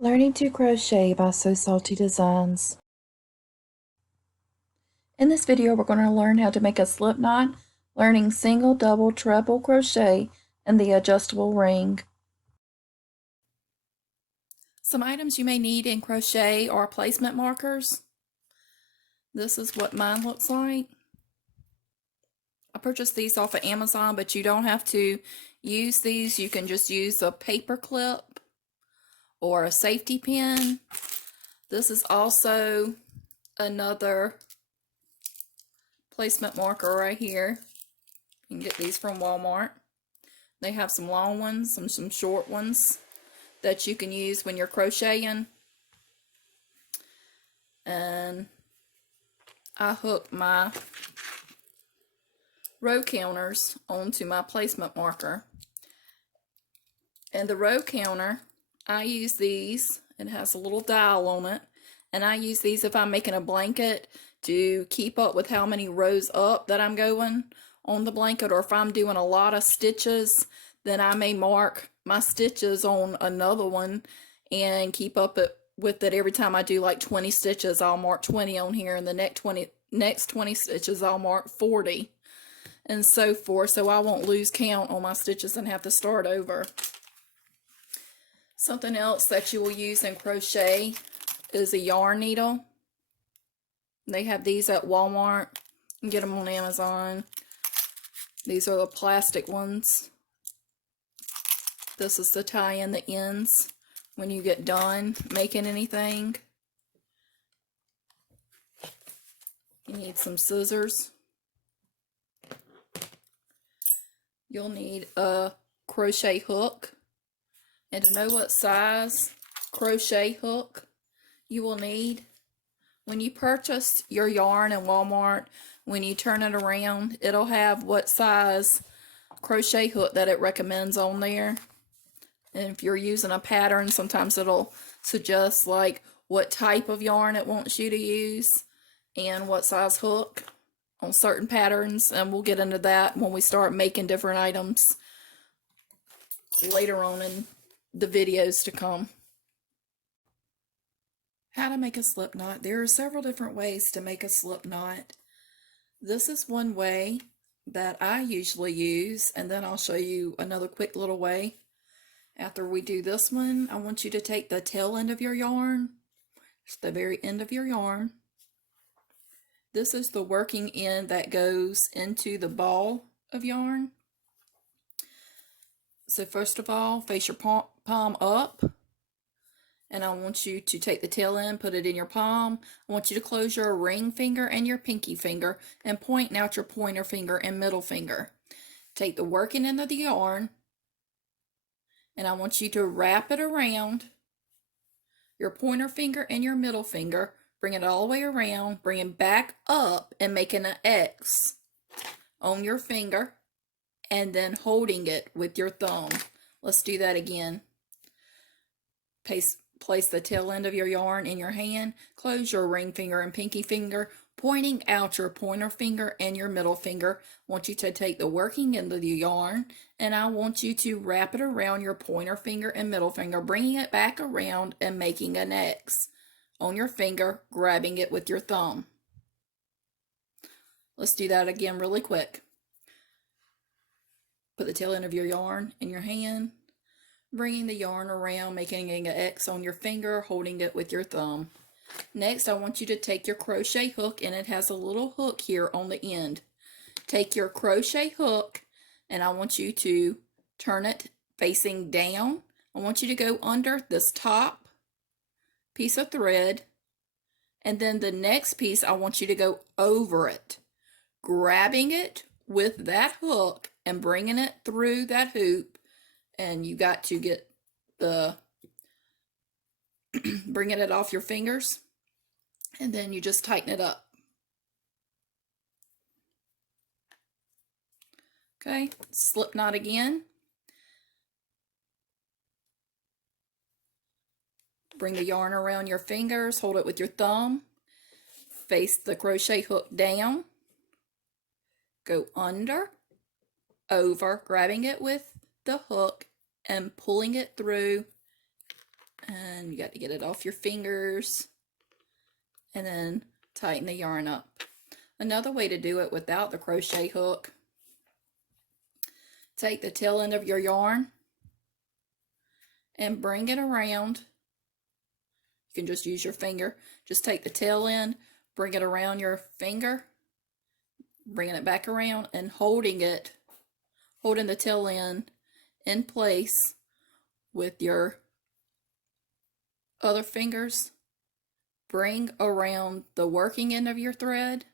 Learning to Crochet by So Salty Designs. In this video, we're going to learn how to make a slip knot, learning single, double, treble crochet, and the adjustable ring. Some items you may need in crochet are placement markers. This is what mine looks like. I purchased these off of Amazon, but you don't have to use these. You can just use a paper clip or a safety pin. This is also another placement marker right here. You can get these from Walmart. They have some long ones, some short ones that you can use when you're crocheting. And I hook my row counters onto my placement marker. And the row counter, I use these. It has a little dial on it. And I use these if I'm making a blanket to keep up with how many rows up that I'm going on the blanket, or if I'm doing a lot of stitches, then I may mark my stitches on another one and keep up with it. Every time I do like 20 stitches, I'll mark 20 on here, and the next 20 stitches I'll mark 40, and so forth, so I won't lose count on my stitches and have to start over. Something else that you will use in crochet is a yarn needle. They have these at Walmart. You can get them on Amazon. These are the plastic ones. This is to tie in the ends when you get done making anything. You need some scissors. You'll need a crochet hook. And to know what size crochet hook you will need, when you purchase your yarn in Walmart, when you turn it around, it'll have what size crochet hook that it recommends on there. And if you're using a pattern, sometimes it'll suggest like what type of yarn it wants you to use and what size hook on certain patterns. And we'll get into that when we start making different items later on in the videos to come. How to make a slip knot. There are several different ways to make a slip knot. This is one way that I usually use, and then I'll show you another quick little way. After we do this one, I want you to take the tail end of your yarn, it's the very end of your yarn. This is the working end that goes into the ball of yarn. So first of all, face your palm up. And I want you to take the tail end, put it in your palm. I want you to close your ring finger and your pinky finger and point out your pointer finger and middle finger. Take the working end of the yarn, and I want you to wrap it around your pointer finger and your middle finger. Bring it all the way around, bring it back up and making an X on your finger, and then holding it with your thumb. Let's do that again. Place the tail end of your yarn in your hand, close your ring finger and pinky finger, pointing out your pointer finger and your middle finger. I want you to take the working end of the yarn, and I want you to wrap it around your pointer finger and middle finger, bringing it back around and making an X on your finger, grabbing it with your thumb. Let's do that again really quick. Put the tail end of your yarn in your hand, bringing the yarn around, making an X on your finger, holding it with your thumb. Next, I want you to take your crochet hook, and it has a little hook here on the end. Take your crochet hook, and I want you to turn it facing down. I want you to go under this top piece of thread, and then the next piece, I want you to go over it, grabbing it with that hook and bringing it through that hoop. And you got to get the bringing it off your fingers, and then you just tighten it up. Okay, slip knot again. Bring the yarn around your fingers, hold it with your thumb, face the crochet hook down, go under, over, grabbing it with the hook and pulling it through And you got to get it off your fingers, and then tighten the yarn up. Another way to do it without the crochet hook, take the tail end of your yarn and bring it around. You can just use your finger. Just take the tail end, bring it around your finger, bringing it back around and holding the tail end in place with your other fingers. Bring around the working end of your thread.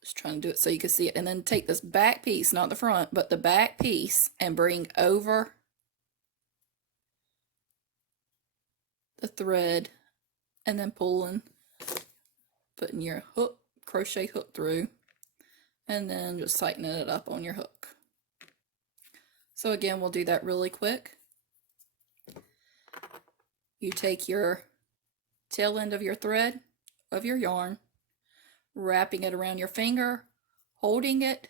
Just trying to do it so you can see it. And then take this back piece, not the front, but the back piece, and bring over the thread, and then putting your hook, crochet hook through, and then just tightening it up on your hook. So again, we'll do that really quick. You take your tail end of your thread, of your yarn, wrapping it around your finger, holding it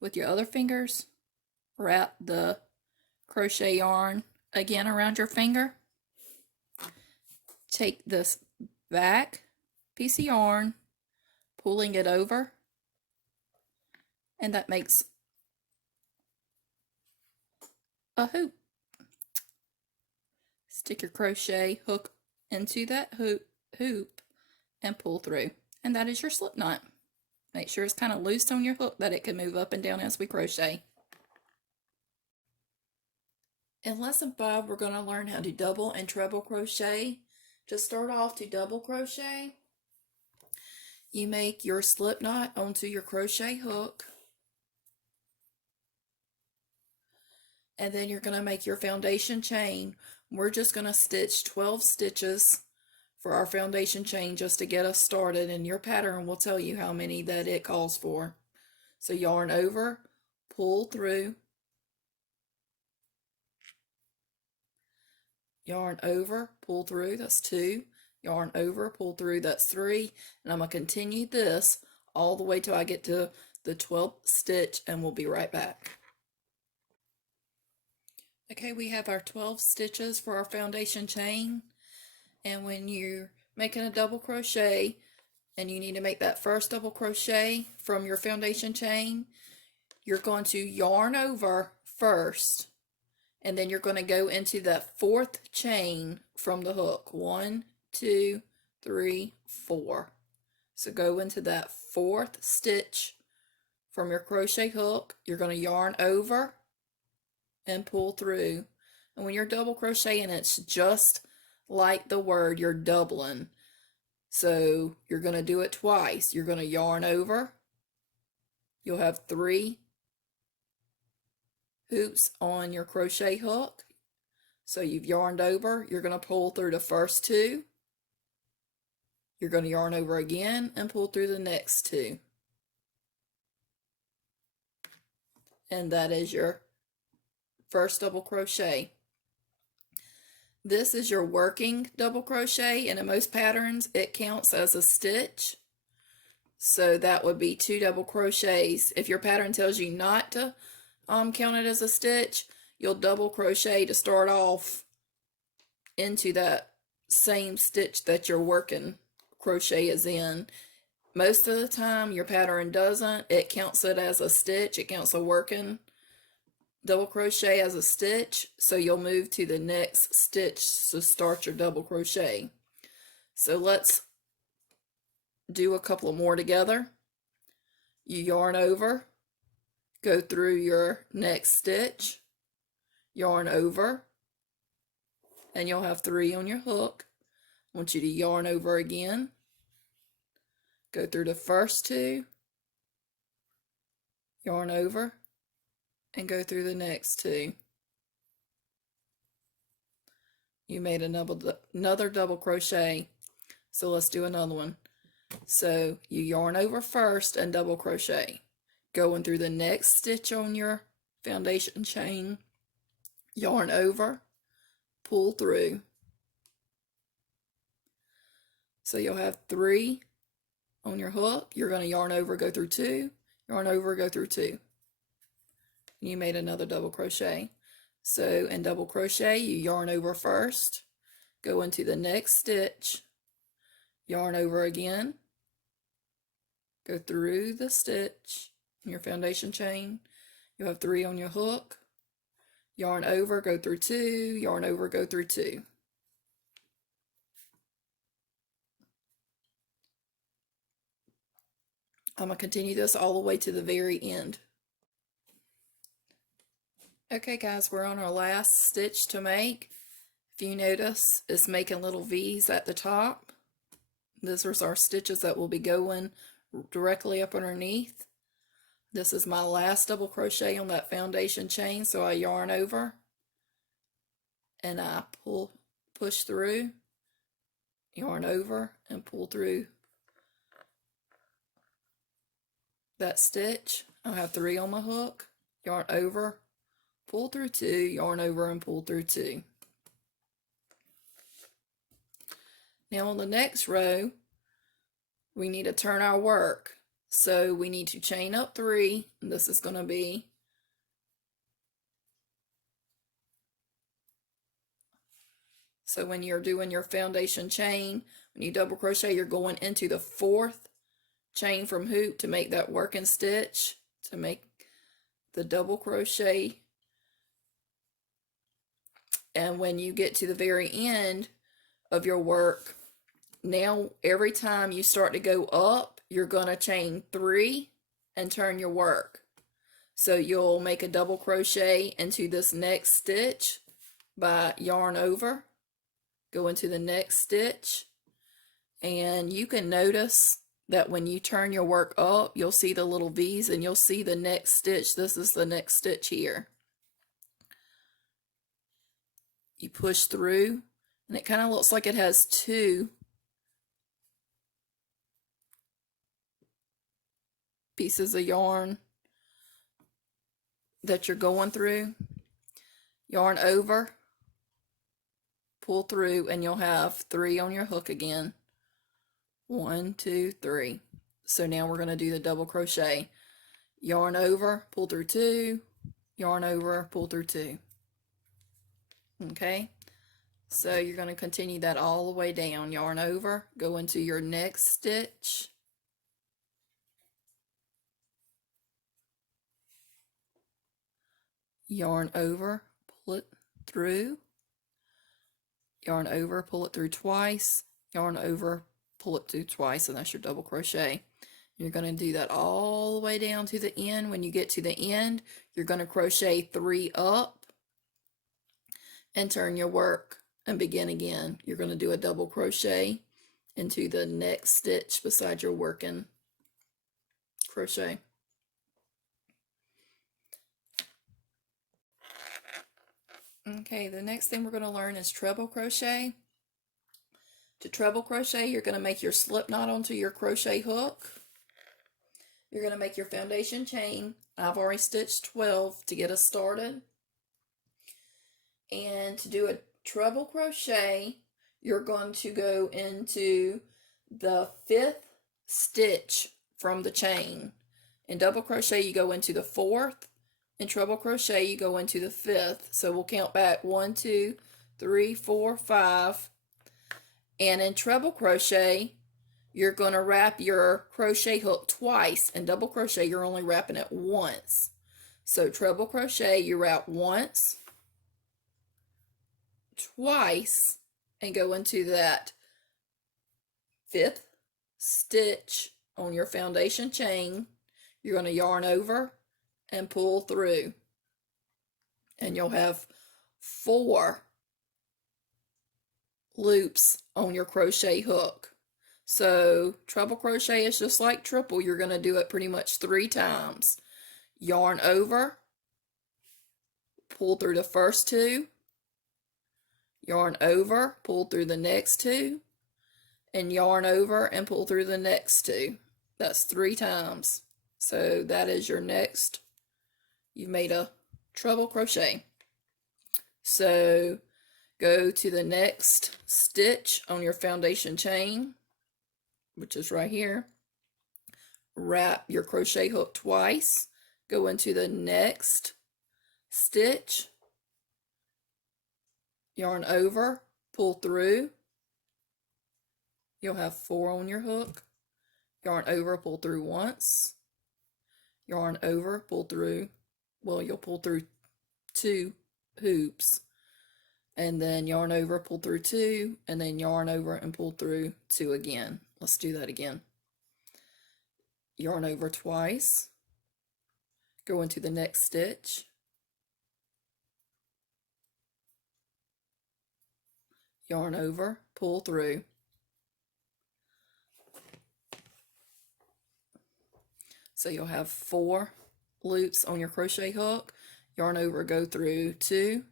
with your other fingers, wrap the crochet yarn again around your finger, take this back piece of yarn, pulling it over, and that makes a hoop. Stick your crochet hook into that hoop and pull through, and that is your slip knot. Make sure it's kind of loose on your hook that it can move up and down as we crochet. In lesson 5, we're going to learn how to double and treble crochet. To start off, to double crochet, you make your slip knot onto your crochet hook, and then you're going to make your foundation chain. We're just going to stitch 12 stitches for our foundation chain just to get us started, and your pattern will tell you how many that it calls for. So yarn over, pull through, yarn over, pull through, that's 2, yarn over, pull through, that's 3, and I'm going to continue this all the way till I get to the 12th stitch, and we'll be right back. Okay, we have our 12 stitches for our foundation chain, and when you're making a double crochet and you need to make that first double crochet from your foundation chain, you're going to yarn over first, and then you're going to go into that 4th chain from the hook. 1, 2, 3, 4. So go into that 4th stitch from your crochet hook. You're going to yarn over and pull through, and when you're double crocheting, it's just like the word, you're doubling. So you're going to do it twice. You're going to yarn over, you'll have 3 hoops on your crochet hook, so you've yarned over, you're going to pull through the first 2, you're going to yarn over again and pull through the next 2, and that is your first double crochet. This is your working double crochet, and in most patterns it counts as a stitch, so that would be 2 double crochets. If your pattern tells you not to count it as a stitch, you'll double crochet to start off into that same stitch that your working crochet is in. Most of the time your pattern doesn't. It counts it as a stitch. It counts a working double crochet as a stitch, so you'll move to the next stitch to start your double crochet. So let's do a couple more together. You yarn over, go through your next stitch, yarn over, and you'll have 3 on your hook. I want you to yarn over again, go through the first 2, yarn over, and go through the next 2. You made another double crochet, so let's do another one. So you yarn over first and double crochet, going through the next stitch on your foundation chain, yarn over, pull through. So you'll have 3 on your hook. You're going to yarn over, go through 2, yarn over, go through 2. You made another double crochet. So in double crochet, you yarn over first, go into the next stitch, yarn over again, go through the stitch in your foundation chain. You'll have 3 on your hook, yarn over, go through 2, yarn over, go through 2. I'm going to continue this all the way to the very end. Okay guys, we're on our last stitch to make. If you notice, it's making little V's at the top. These are our stitches that will be going directly up underneath. This is my last double crochet on that foundation chain, so I yarn over and I push through, yarn over and pull through that stitch. I'll have 3 on my hook, yarn over, pull through 2, yarn over and pull through 2. Now on the next row, we need to turn our work. So we need to chain up 3, and this is going to be so when you're doing your foundation chain, when you double crochet, you're going into the 4th chain from hoop to make that working stitch, to make the double crochet. And when you get to the very end of your work, now every time you start to go up, you're going to chain 3 and turn your work. So you'll make a double crochet into this next stitch by yarn over, go into the next stitch, and you can notice that when you turn your work up, you'll see the little V's and you'll see the next stitch. This is the next stitch here. You push through and it kind of looks like it has 2 pieces of yarn that you're going through. Yarn over, pull through, and you'll have 3 on your hook again. 1, 2, 3. So now we're going to do the double crochet. Yarn over, pull through 2, yarn over, pull through 2. Okay, so you're going to continue that all the way down. Yarn over, go into your next stitch, yarn over, pull it through, yarn over, pull it through twice, yarn over, pull it through twice, and that's your double crochet. You're going to do that all the way down to the end. When you get to the end, you're going to crochet 3 up and turn your work and begin again. You're going to do a double crochet into the next stitch beside your working crochet. Okay, the next thing we're going to learn is treble crochet. To treble crochet, you're going to make your slip knot onto your crochet hook. You're going to make your foundation chain. I've already stitched 12 to get us started. And to do a treble crochet, you're going to go into the 5th stitch from the chain. In double crochet, you go into the 4th. In treble crochet, you go into the 5th. So we'll count back 1, 2, 3, 4, 5. And in treble crochet, you're going to wrap your crochet hook twice. In double crochet, you're only wrapping it once. So treble crochet, you wrap once, twice, and go into that 5th stitch on your foundation chain. You're going to yarn over and pull through, and you'll have 4 loops on your crochet hook. So treble crochet is just like triple. You're going to do it pretty much 3 times. Yarn over, pull through the first 2, yarn over, pull through the next 2, and yarn over and pull through the next 2. That's 3 times. So that is your next. You've made a treble crochet. So go to the next stitch on your foundation chain, which is right here. Wrap your crochet hook twice, go into the next stitch, yarn over, pull through. You'll have 4 on your hook. Yarn over, pull through once. Yarn over, pull through. Well, you'll pull through 2 hoops. And then yarn over, pull through 2, and then yarn over and pull through 2 again. Let's do that again. Yarn over twice. Go into the next stitch. Yarn over, pull through. So you'll have 4 loops on your crochet hook. Yarn over, go through 2.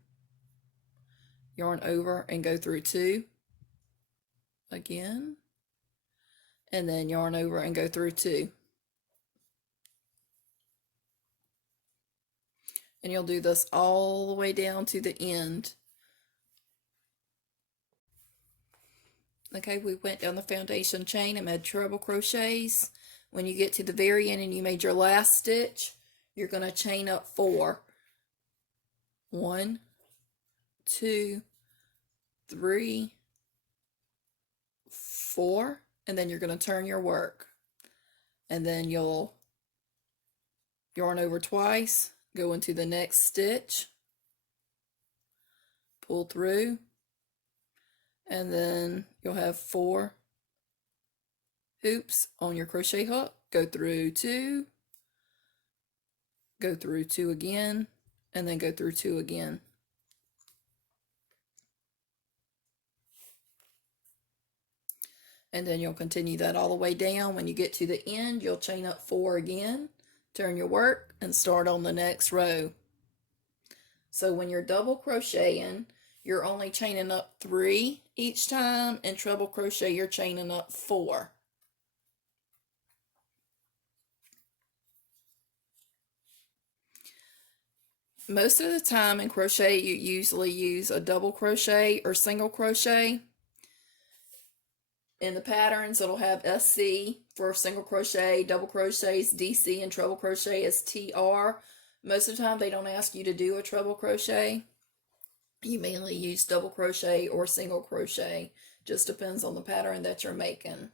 Yarn over and go through 2 again. And then yarn over and go through 2. And you'll do this all the way down to the end. Okay, we went down the foundation chain and made treble crochets. When you get to the very end and you made your last stitch, you're going to chain up 4. 1, 2, 3, 4, and then you're going to turn your work. And then you'll yarn over twice, go into the next stitch, pull through, and then you'll have 4 hoops on your crochet hook. Go through 2, go through 2 again, and then go through 2 again. And then you'll continue that all the way down. When you get to the end, you'll chain up 4 again, turn your work, and start on the next row. So when you're double crocheting, you're only chaining up 3 each time, and treble crochet, you're chaining up 4. Most of the time in crochet, you usually use a double crochet or single crochet. In the patterns, it'll have SC for single crochet, double crochets, DC, and treble crochet is TR. Most of the time, they don't ask you to do a treble crochet. You mainly use double crochet or single crochet. Just depends on the pattern that you're making.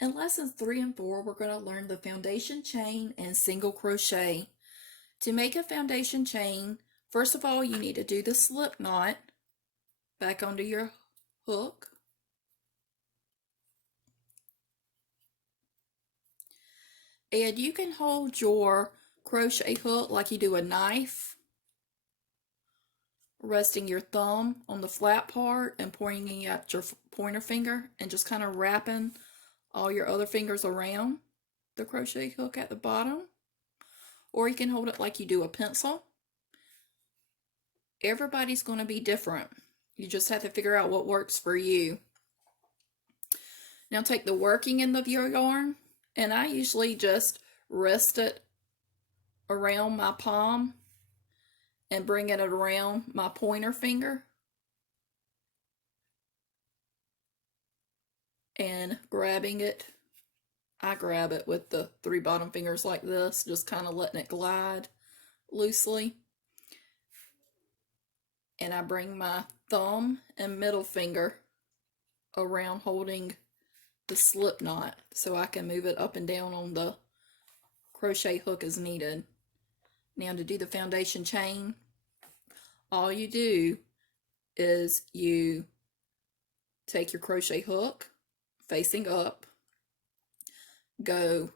In lessons 3 and 4, we're going to learn the foundation chain and single crochet. To make a foundation chain, first of all, you need to do the slip knot back onto your hook. And you can hold your crochet hook like you do a knife, resting your thumb on the flat part and pointing at your pointer finger and just kind of wrapping all your other fingers around the crochet hook at the bottom. Or you can hold it like you do a pencil. Everybody's going to be different. You just have to figure out what works for you. Now take the working end of your yarn, and I usually just rest it around my palm and bring it around my pointer finger and grabbing it. I grab it with the 3 bottom fingers like this, just kind of letting it glide loosely. And I bring my thumb and middle finger around holding the slip knot so I can move it up and down on the crochet hook as needed. Now to do the foundation chain, all you do is you take your crochet hook facing up, go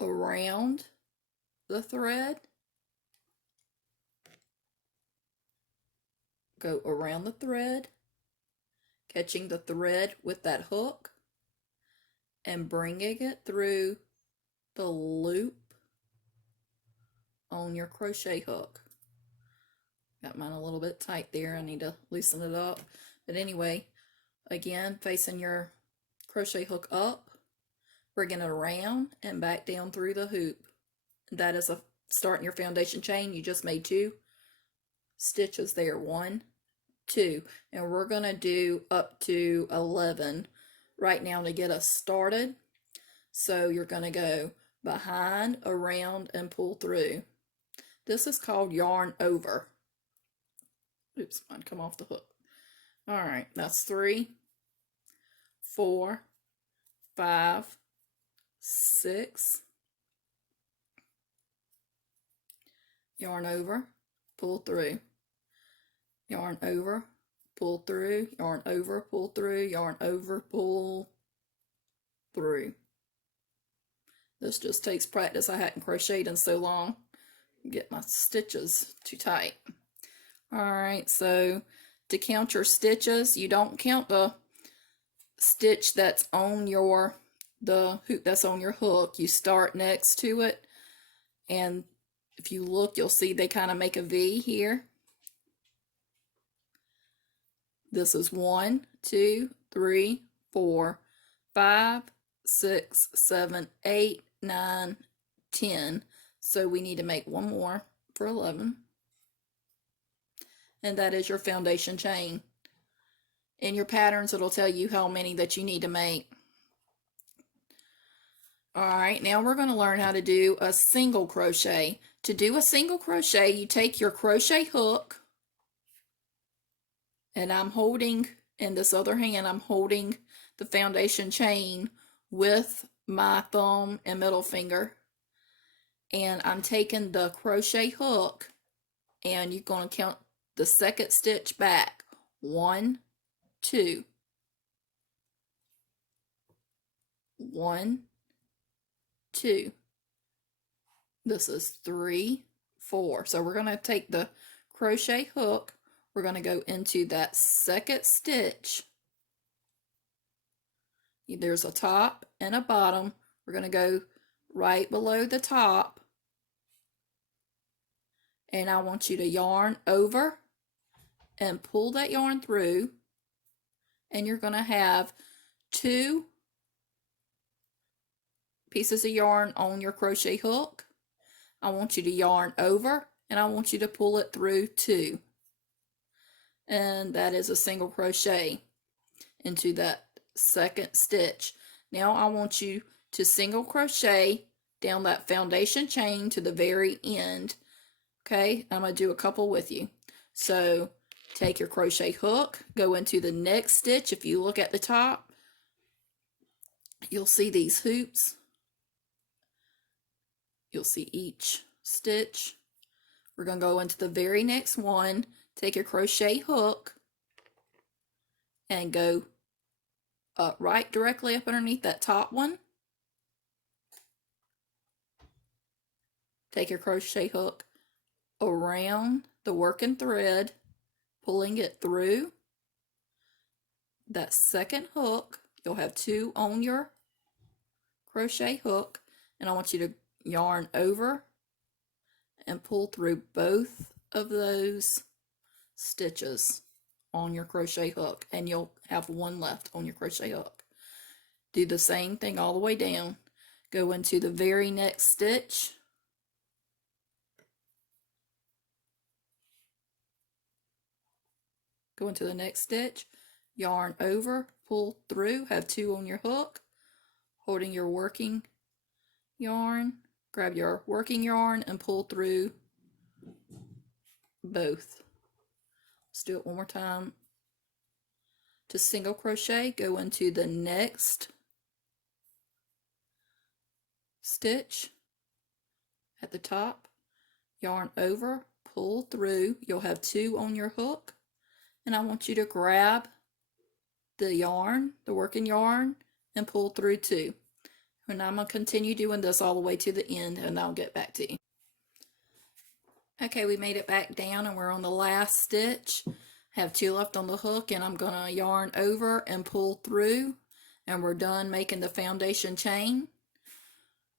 around the thread, go around the thread, catching the thread with that hook and bringing it through the loop on your crochet hook. Got mine a little bit tight there. I need to loosen it up. But anyway, again, facing your crochet hook up, bringing it around and back down through the hoop. That is a starting your foundation chain. You just made 2 stitches there. 1, 2, and we're going to do up to 11 right now to get us started. So you're going to go behind, around, and pull through. This is called yarn over. Oops, mine come off the hook. All right, that's 3, 4, 5, 6. Yarn over, pull through. Yarn over, pull through, yarn over, pull through, yarn over, pull through. This just takes practice. I hadn't crocheted in so long. Get my stitches too tight. Alright, so to count your stitches, you don't count the stitch that's on the hoop that's on your hook. You start next to it, and if you look, you'll see they kind of make a V here. This is 1, 2, 3, 4, 5, 6, 7, 8, 9, 10. So we need to make one more for 11. And that is your foundation chain. In your patterns, it'll tell you how many that you need to make. Alright, now we're going to learn how to do a single crochet. To do a single crochet, you take your crochet hook, and I'm holding, in this other hand, I'm holding the foundation chain with my thumb and middle finger. And I'm taking the crochet hook, and you're going to count the second stitch back. 1, 2. 1, 2. This is 3, 4. So we're going to take the crochet hook, we're going to go into that second stitch. There's a top and a bottom. We're going to go right below the top, and I want you to yarn over and pull that yarn through, and you're going to have 2 pieces of yarn on your crochet hook. I want you to yarn over, and I want you to pull it through 2, and that is a single crochet into that second stitch. Now I want you to single crochet down that foundation chain to the very end. Okay, I'm going to do a couple with you. So take your crochet hook, go into the next stitch. If you look at the top, you'll see these hoops. You'll see each stitch. We're going to go into the very next one, take your crochet hook, and go right directly up underneath that top one. Take your crochet hook around the working thread, pulling it through that second hook. You'll have 2 on your crochet hook, and I want you to yarn over and pull through both of those stitches on your crochet hook, and you'll have 1 left on your crochet hook. Do the same thing all the way down. Go into the very next stitch, go into the next stitch, yarn over, pull through, have 2 on your hook, holding your working yarn, grab your working yarn and pull through both. Let's do it one more time. To single crochet, go into the next stitch at the top, yarn over, pull through. You'll have 2 on your hook, and I want you to grab the yarn, the working yarn, and pull through 2. And I'm going to continue doing this all the way to the end, and I'll get back to you. Okay, we made it back down, and we're on the last stitch. Have 2 left on the hook, and I'm going to yarn over and pull through, and we're done making the foundation chain.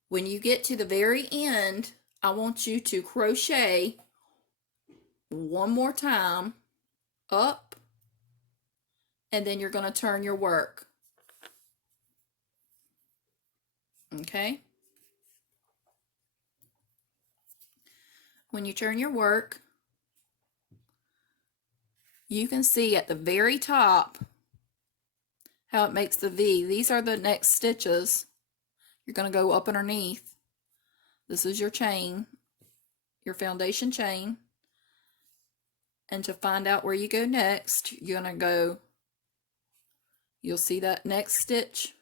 When you get to the very end, I want you to crochet one more time up, and then you're going to turn your work. Okay? When you turn your work, you can see at the very top how it makes the V. These are the next stitches. You're going to go up underneath This is your chain, your foundation chain. And to find out where you go next, you're going to go, you'll see that next stitch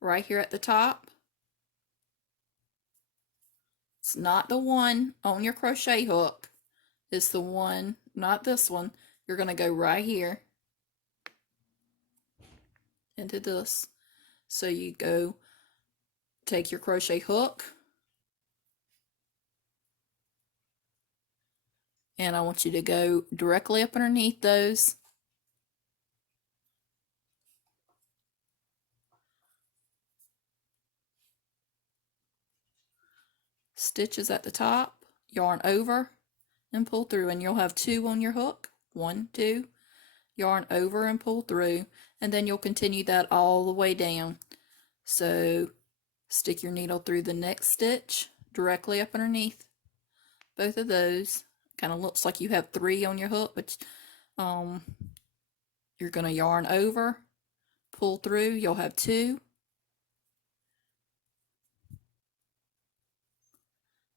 right here at the top. It's not the one on your crochet hook. It's the one, not this one. You're going to go right here into this. So you go take your crochet hook, and I want you to go directly up underneath those. Stitches at the top, yarn over and pull through, and you'll have 2 on your hook. 1, 2, yarn over and pull through, and then you'll continue that all the way down. So stick your needle through the next stitch directly up underneath both of those. Kind of looks like you have 3 on your hook, but you're going to yarn over, pull through, you'll have 2,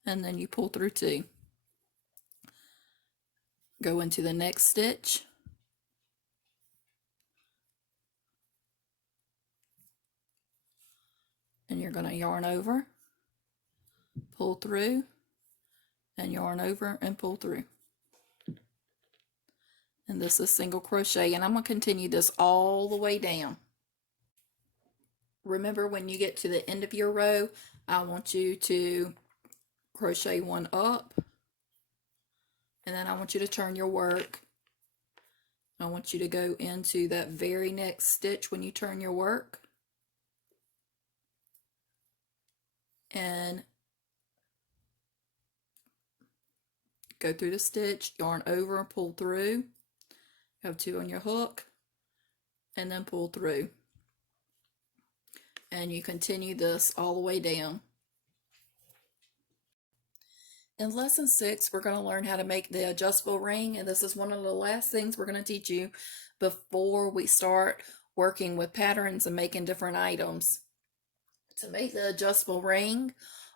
and then you pull through 2. Go into the next stitch, and you're going to yarn over, pull through, and yarn over and pull through. And this is single crochet, and I'm going to continue this all the way down. Remember, when you get to the end of your row, I want you to crochet 1 up, and then I want you to turn your work. I want you to go into that very next stitch when you turn your work, and go through the stitch, yarn over and pull through. You have 2 on your hook, and then pull through. And you continue this all the way down. In lesson 6, we're going to learn how to make the adjustable ring, and this is one of the last things we're going to teach you before we start working with patterns and making different items. To make the adjustable ring,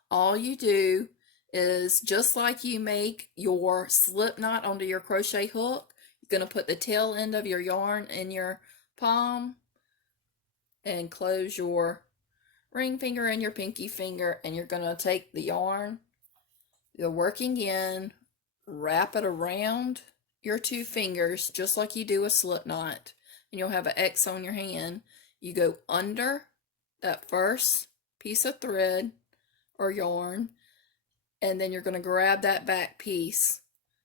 all you do is, just like you make your slip knot onto your crochet hook, you're going to put the tail end of your yarn in your palm and close your ring finger and your pinky finger, and you're going to take the yarn you're working in, wrap it around your 2 fingers just like you do a slip knot, and you'll have an X on your hand. You go under that first piece of thread or yarn, and then you're going to grab that back piece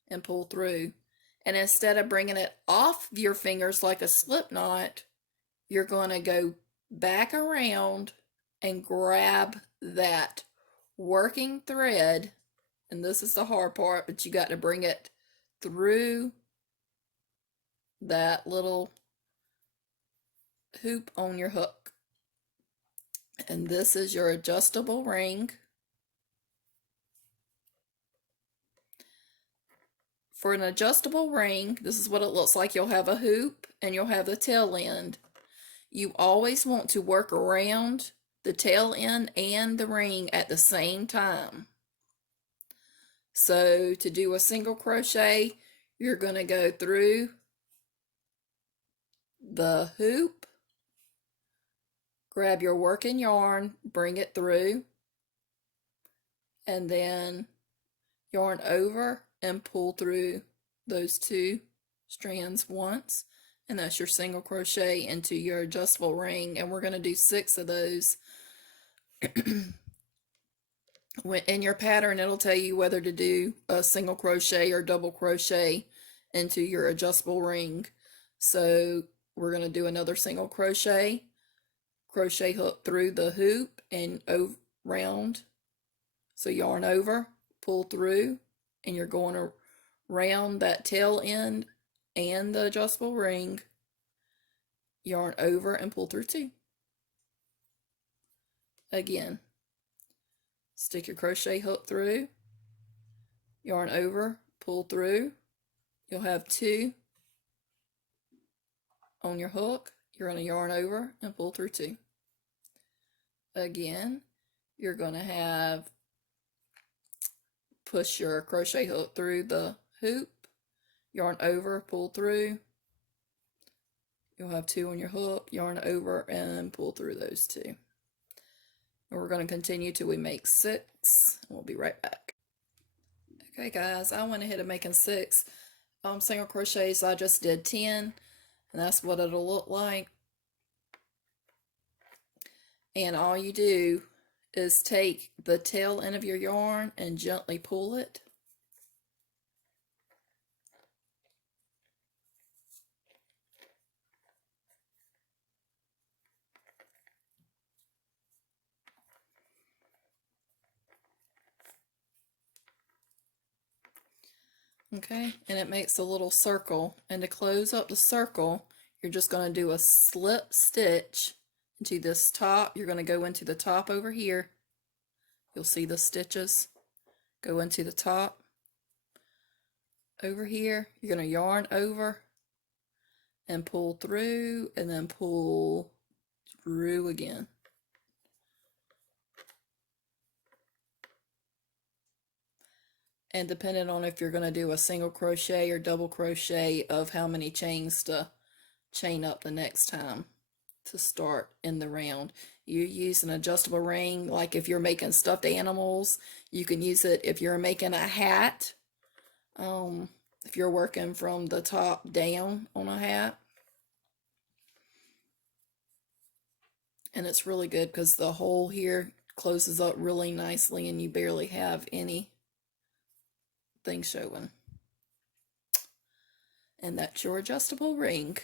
and pull through. And instead of bringing it off your fingers like a slip knot, you're going to go back around and grab that working thread. And this is the hard part, but you got to bring it through that little hoop on your hook. And this is your adjustable ring. For an adjustable ring, this is what it looks like. You'll have a hoop and you'll have the tail end. You always want to work around the tail end and the ring at the same time. So to do a single crochet, you're going to go through the hoop, grab your working yarn, bring it through, and then yarn over and pull through those 2 strands once, and that's your single crochet into your adjustable ring. And we're going to do 6 of those. In your pattern, it'll tell you whether to do a single crochet or double crochet into your adjustable ring. So we're going to do another single crochet hook through the hoop and around. So yarn over, pull through, and you're going around that tail end and the adjustable ring, yarn over and pull through 2. Again, stick your crochet hook through, yarn over, pull through. You'll have 2 on your hook. You're going to yarn over and pull through 2. Again, you're going to have push your crochet hook through the hoop, yarn over, pull through. You'll have 2 on your hook, yarn over, and pull through those 2. And we're going to continue till we make 6. We'll be right back. Okay guys, I went ahead and making 6 single crochets. I just did 10, and that's what it'll look like. And all you do is take the tail end of your yarn and gently pull it. Okay, and it makes a little circle, and to close up the circle, you're just going to do a slip stitch into this top. You're going to go into the top over here. You'll see the stitches. Go into the top over here. You're going to yarn over and pull through, and then pull through again. And depending on if you're going to do a single crochet or double crochet, of how many chains to chain up the next time to start in the round. You use an adjustable ring, like if you're making stuffed animals. You can use it if you're making a hat, if you're working from the top down on a hat. And it's really good because the hole here closes up really nicely and you barely have any thing showing. And that's your adjustable ring.